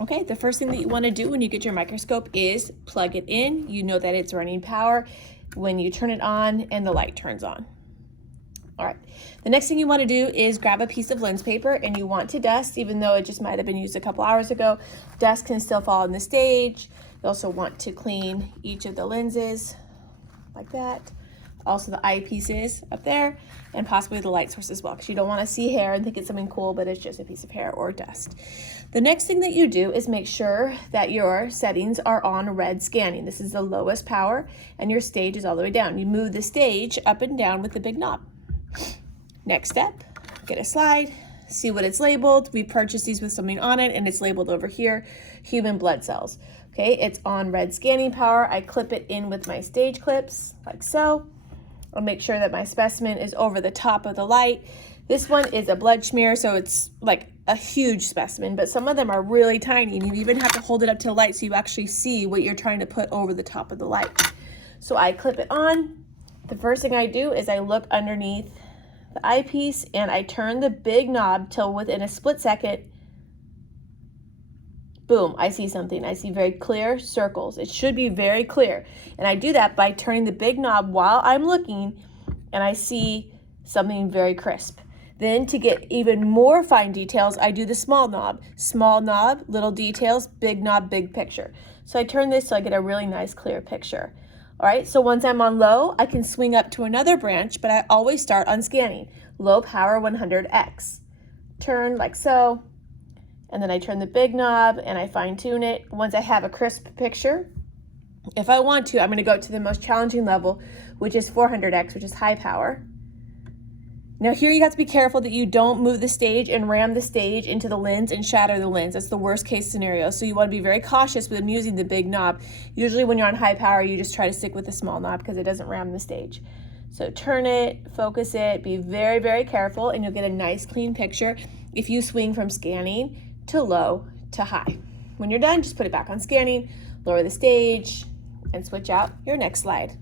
Okay, the first thing that you want to do when you get your microscope is plug it in. You know that it's running power when you turn it on and the light turns on. All right, the next thing you want to do is grab a piece of lens paper, and you want to dust, even though it just might have been used a couple hours ago. Dust can still fall on the stage. You also want to clean each of the lenses like that. Also the eyepieces up there, and possibly the light source as well, because you don't want to see hair and think it's something cool, but it's just a piece of hair or dust. The next thing that you do is make sure that your settings are on red scanning. This is the lowest power, and your stage is all the way down. You move the stage up and down with the big knob. Next step, get a slide, see what it's labeled. We purchased these with something on it, and it's labeled over here, human blood cells. Okay, it's on red scanning power. I clip it in with my stage clips, like so. I'll make sure that my specimen is over the top of the light. This one is a blood smear, so it's like a huge specimen, but some of them are really tiny, and you even have to hold it up to the light so you actually see what you're trying to put over the top of the light. So I clip it on. The first thing I do is I look underneath the eyepiece, and I turn the big knob till within a split second, boom, I see something. I see very clear circles. It should be very clear. And I do that by turning the big knob while I'm looking, and I see something very crisp. Then to get even more fine details, I do the small knob. Small knob, little details, big knob, big picture. So I turn this so I get a really nice clear picture. All right, so once I'm on low, I can swing up to another branch, but I always start on scanning. Low power 100x. Turn like so, and then I turn the big knob and I fine tune it. Once I have a crisp picture, if I want to, I'm gonna go to the most challenging level, which is 400x, which is high power. Now here you have to be careful that you don't move the stage and ram the stage into the lens and shatter the lens. That's the worst case scenario. So you want to be very cautious when using the big knob. Usually when you're on high power, you just try to stick with the small knob because it doesn't ram the stage. So turn it, focus it, be very, very careful, and you'll get a nice clean picture if you swing from scanning to low to high. When you're done, just put it back on scanning, lower the stage, and switch out your next slide.